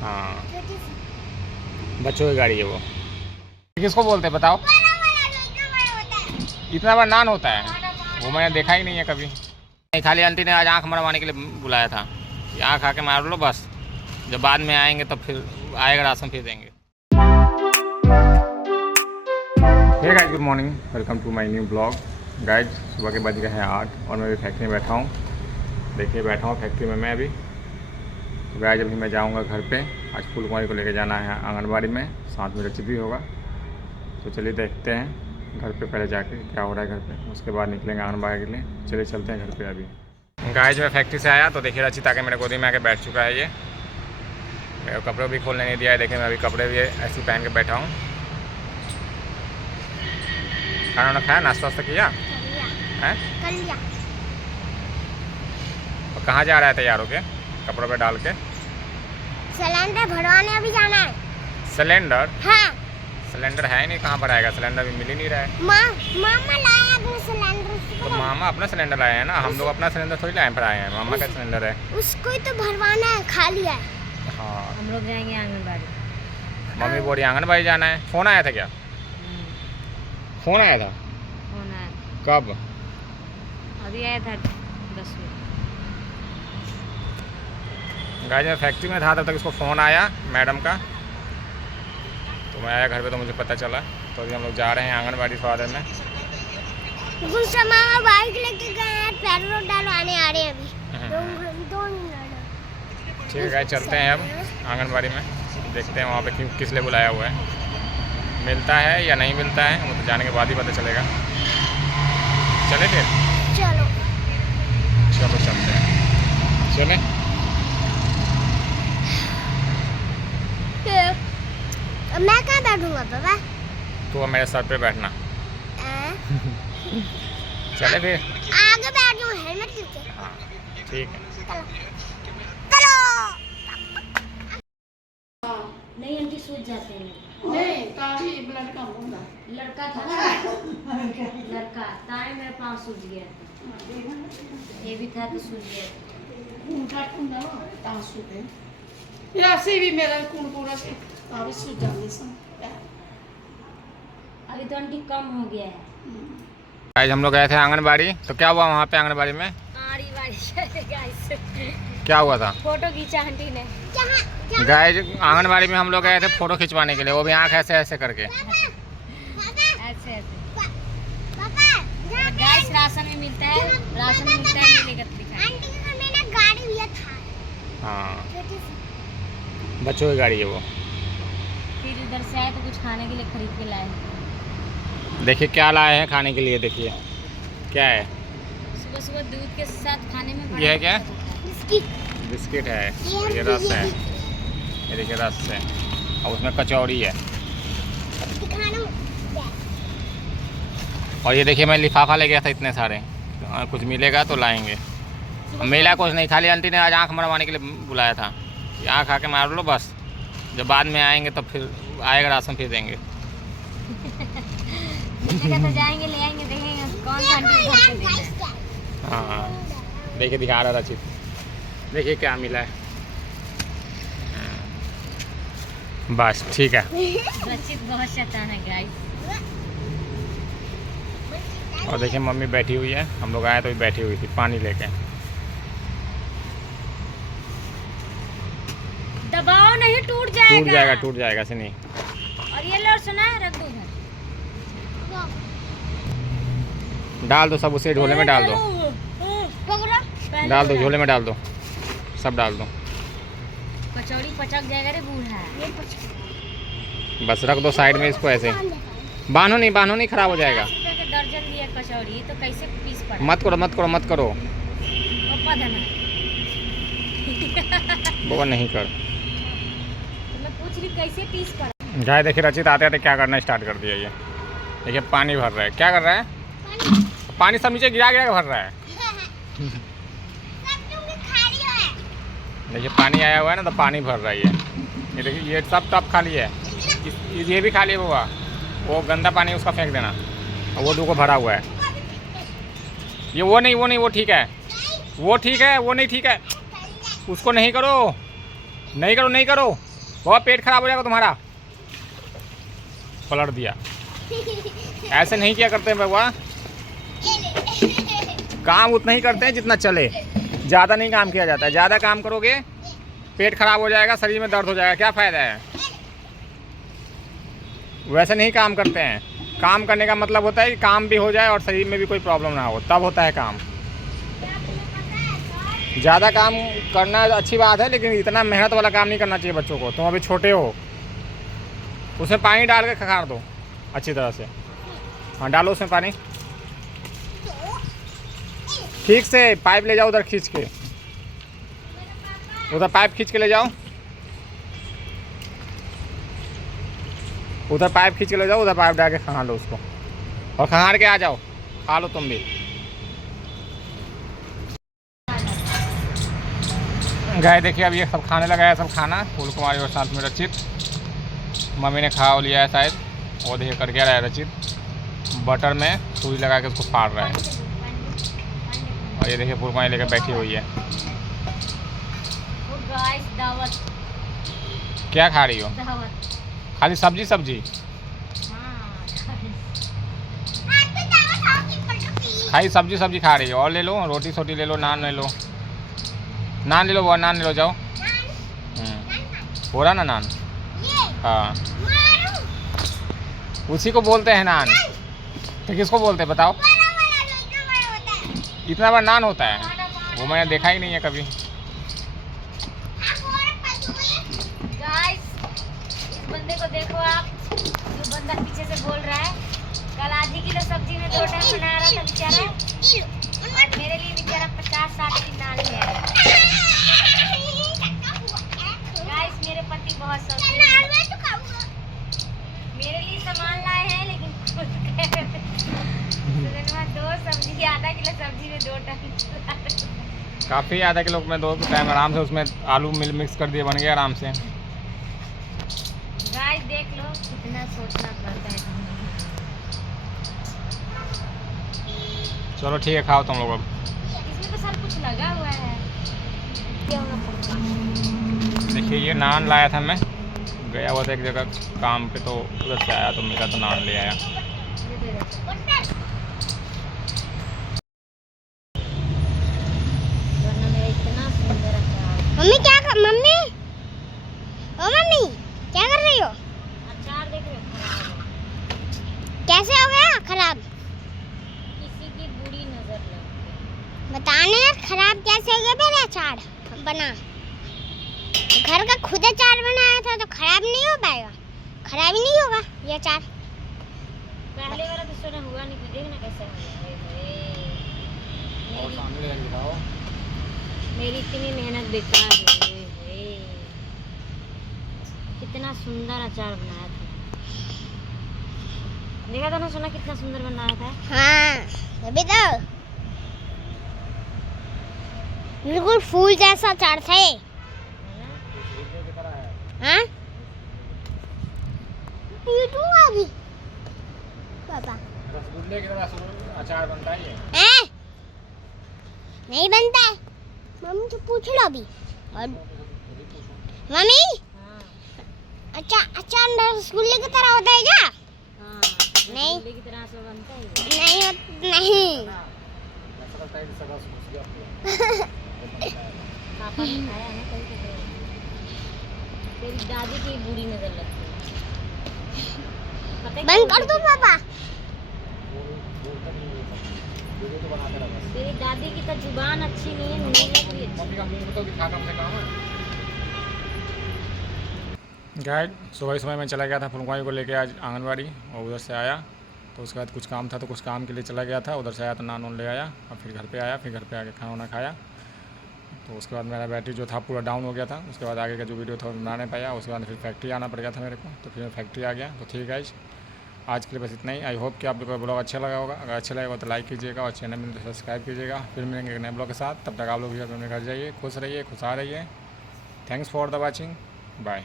हाँ, बच्चों की गाड़ी है वो। किसको बोलते हैं बताओ? इतना बड़ा नान होता है वो, मैंने देखा ही नहीं है कभी। खाली आंटी ने आज आँख मरवाने के लिए बुलाया था कि आँख आके मार लो बस, जब बाद में आएंगे तब फिर आएगा राशन फिर देंगे। Hey guys, good morning, welcome to my new blog. Guys, सुबह के बज गए हैं 8 और मैं भी फैक्ट्री में बैठा हूँ। देखिए बैठा हूँ फैक्ट्री में मैं अभी। तो गाइस अभी मैं जाऊँगा घर पे। आज फूल कुमारी को लेकर जाना है आंगनबाड़ी में, साथ में रचित भी होगा। तो चलिए देखते हैं घर पे पहले जाके क्या हो रहा है घर पे, उसके बाद निकलेंगे आंगनबाड़ी के लिए। चलिए चलते हैं घर पे अभी। गाइस मैं फैक्ट्री से आया तो देखिए रचित आके मेरे गोदी में आके बैठ चुका है। ये मेरे कपड़े भी खोलने नहीं दिया है। देखिए मैं अभी कपड़े भी ऐसे पहन के बैठा हूँ। खाना वाना खाया, नाश्ता वास्ता किया है? और कहाँ जा रहा है तैयार होके कपड़ों पे डाल के? सिलेंडर भरवाने अभी जाना है। सिलेंडर? हाँ। सिलेंडर है ही नहीं, कहाँ पर आएगा? सिलेंडर भी मिल ही नहीं रहा है। मामा लाया अपना सिलेंडर। तो मामा अपना सिलेंडर लाए हैं ना, हम लोग अपना सिलेंडर थोड़ी लाए पर आए हैं। मामा का सिलेंडर है, उसको ही तो भरवाना है, खाली है। हाँ हम लोग जाएंगे आंगनबाड़ी। मम्मी बोली आंगनबाड़ी जाना है। फ़ोन आया था क्या? फ़ोन आया था? फोन आया कब? अभी आया था 10 मिनट। गाइस मैं फैक्ट्री में था तब तक इसको फ़ोन आया मैडम का, तो मैं आया घर पे तो मुझे पता चला। तो अभी हम लोग जा रहे हैं आंगनबाड़ी फादर में। गुस्सा मामा बाइक लेके गए हैं, पेट्रोल डलवाने आ रहे हैं अभी। दो मिनट। ठीक है गाइस चलते हैं अब आंगनबाड़ी में, देखते हैं वहाँ पे किस लिए बुलाया हुआ है, मिलता है या नहीं मिलता है वो तो जाने के बाद ही पता चलेगा। चले फिर? चलो चलो चलते हैं, चलें। मैं कहाँ बैठूंगा पापा? तो मेरे सर पे बैठना। चले फिर? आगे बैठ जाऊँ हेलमेट लेके। हाँ ठीक है। चलो। नहीं आंटी सूझ जाते हैं। नहीं काफी ब्लड कम होगा। लड़का था ना, लड़का ताए मेरा पाँव सूझ गया था। ये भी था तो सूझ गया। उनका कुंडा तासु पे या से भी मेरा कुंड पूरा से अभी सूझ जाने से अभी तो आंटी कम हो गया है। आज हम लोग गए थे आंगनबाड़ी, तो क्या हुआ वहाँ पे आंगनबाड़ी में? आरी बारी गाइस, क्या हुआ था? फोटो खींचा आंटी ने। गाइस आंगनबाड़ी में हम लोग गए थे फोटो खिंचवाने के लिए, वो भी आँख ऐसे ऐसे करके। ऐसे ऐसे गाइस राशन में मिलता है, राशन में मिलता है, मिलेगा तो दिखाएंगे। आंटी के घर में ना गाड़ी भी था। हाँ छोटी सी। बच्चों की गाड़ी है वो। फिर उधर से आए तो कुछ खाने के लिए खरीद के लाए। देखिए क्या लाए हैं खाने के लिए, देखिए क्या है। सुबह सुबह दूध के साथ खाने में बड़ा ये है क्या? अच्छा लगता है। बिस्किट। बिस्किट है, ये रस है, ये देखिए रस है, और उसमें कचौड़ी है। दिखाना। और ये देखिए मैं लिफाफा ले गया था इतने सारे, कुछ मिलेगा तो लाएंगे। मिला कुछ नहीं, खाली आंटी ने आज आँख मरवाने के लिए बुलाया था कि आँख आके मार लो बस, जब बाद में आएंगे तब फिर आएगा राशन फिर देंगे। मिलेगा तो जाएंगे ले आएंगे, देखेंगे कौन सा आंटी घर पे देगा। हाँ देखिए दिखा रहा रचित, देखिए क्या मिला है। बस ठीक है। रचित बहुत शैतान है गाइस। और देखिए मम्मी बैठी हुई है, हम लोग आए तो भी बैठी हुई थी पानी लेके। दबाओ नहीं, टूट जाएगा। टूट जाएगा से नहीं। और ये लो सुना है, रख दो उधर। डाल दो सब उसे झोले में डाल दो, पकड़ो। डाल दो झोले में डाल दो, सब डाल दो। कचौड़ी पचक जाएगा रे बूढ़ा। बस रख दो साइड में इसको, ऐसे बांधो नहीं खराब हो जाएगा। 50 रुपए के दर्जन दिया कचौड़ी, तो कैसे पीस पड़ा? मत करो पप्पा धना वो नहीं कर। तो मैं पूछ रही कैसे पीस पड़ा। गाय देखिए रचित आते आते क्या करना स्टार्ट कर दिया। ये देखिए पानी भर रहा है। क्या कर रहा है? पानी सब नीचे गिरा के भर रहा है। देखिए पानी आया हुआ है ना, तो पानी भर रहा है ये देखिए, ये सब टब खाली है, ये भी खाली है हुआ। वो गंदा पानी उसका फेंक देना, और वो 2 को भरा हुआ है। ये वो नहीं वो ठीक है, वो नहीं ठीक है, उसको नहीं करो। बहुत पेट खराब हो जाएगा तुम्हारा। पलट दिया। ऐसे नहीं किया करते हैं बाबा, काम उतना ही करते हैं जितना चले, ज़्यादा नहीं काम किया जाता है। ज़्यादा काम करोगे पेट खराब हो जाएगा, शरीर में दर्द हो जाएगा, क्या फ़ायदा है। वैसे नहीं काम करते हैं। काम करने का मतलब होता है कि काम भी हो जाए और शरीर में भी कोई प्रॉब्लम ना हो, तब होता है काम। ज़्यादा काम करना अच्छी बात है, लेकिन इतना मेहनत वाला काम नहीं करना चाहिए बच्चों को। तुम अभी छोटे हो, उसमें पानी डाल के खखार दो अच्छी तरह से। हाँ डालो उसमें पानी, ठीक से पाइप ले जाओ उधर खींच के, उधर पाइप खींच के ले जाओ, उधर पाइप खींच के ले जाओ, उधर पाइप डाल के खंगार लो उसको, और खंगार के आ जाओ, खा लो तुम भी। गाय देखिए अब ये सब खाने लगा है, सब खाना फूल कुमारी और साथ में रचित। मम्मी ने खा लिया है शायद, वो देखिए कर क्या रहा है रचित, बटर में सुई लगा के उसको फाड़ रहा है। और ये देखिए फूल कुमारी लेकर बैठी हुई है। दावत क्या खा रही हो? दावत खाली सब्जी सब्जी खाली सब्जी सब्जी खा रही हो? और ले लो, रोटी सोटी ले लो, नान ले लो, नान ले लो, वो नान ले लो, जाओ। हो रहा ना नान? हाँ उसी को बोलते हैं नान। तो किसको बोलते हैं बताओ? इतना बड़ा नान होता है? वो मैंने देखा ही नहीं है कभी। गाइस इस बंदे को देखो आप, जो बंदा पीछे से बोल रहा है, कल आधी किलो सब्जी में 2 टाइम बना रहा था बेचारा, और मेरे लिए बेचारा 50-60 की नान ले आया। गाइस मेरे पति बहुत शौकीन है, मेरे लिए सामान लाए हैं, लेकिन खुद के 2 सब्जी, आधा किलो सब्जी में 2 टाइम। काफ़ी आधा किलो में 2 टाइम आराम से, उसमें आलू मिक्स कर दिए, बन गया आराम से। गाइस देख लो कितना सोचना पड़ता है। चलो ठीक है, खाओ तुम लोग अब। इसमें तो सब कुछ लगा हुआ है, क्या होना पड़ता। देखिए ये नान लाया था, मैं गया हुआ था एक जगह काम पे, तो उधर से आया तो मेरा तो नान ले आया। मम्मी क्या कर, मम्मी ओ मम्मी क्या कर रही हो? अचार देख रहे हो खराब है। कैसे हो गया खराब? किसी की बुरी नजर लग गई। बताने यार खराब कैसे हो गया? मेरा अचार बना, घर का खुद अचार बनाया था तो खराब नहीं हो पाएगा? खराब ही नहीं होगा ये अचार। पहले वाला तो सोना हुआ नहीं, देखना कैसा हो गया। मेरी इतनी मेहनत बेकार हो गई है। कितना सुंदर अचार बनाया था, देखा था ना सोना, कितना सुंदर बनाया था। हाँ अभी तो बिल्कुल फूल जैसा अचार था ये। हाँ ये दूंगा अभी पापा। रसगुल्ले की तरह अचार बनता है ये? नहीं बनता है, मम्मी से पूछ लो अभी। और मम्मी अच्छा अचार रसगुल्ले की तरह होता है क्या? हाँ, नहीं रसगुल्ले की तरह से बनता है ये। नहीं पापा ने खाया है ना कहीं तो। तेरी दादी की बुरी नजर लगती है, पता है बंद क्या कर दो पापा। तेरी दादी की तो जुबान अच्छी नहीं है, नीयत भी अच्छी। गाइड सुबह सुबह मैं चला गया था फुलकुमारी को लेके आज आंगनवाड़ी, और उधर से आया तो उसके बाद कुछ काम था, तो कुछ काम के लिए चला गया था। उधर से आया तो नान ले आया, और फिर घर पे आया, फिर घर पे आके खाना वाना खाया। तो उसके बाद मेरा बैटरी जो था पूरा डाउन हो गया था। उसके बाद आगे का जो वीडियो था वो बना नहीं पाया। उसके बाद फिर फैक्ट्री आना पड़ गया था मेरे को, तो फिर मैं फैक्ट्री आ गया। तो ठीक है आज के लिए बस इतना ही। आई होप कि आप लोगों को ब्लॉग अच्छा लगा होगा। अगर अच्छा लगेगा तो लाइक कीजिएगा, और चैनल में सब्सक्राइब कीजिएगा। फिर मिलेंगे एक नए ब्लॉग के साथ। तब तक आप लोग भी अपने घर जाइए, खुश रहिए, खुशहाल रहिए। Thanks for the watching, bye.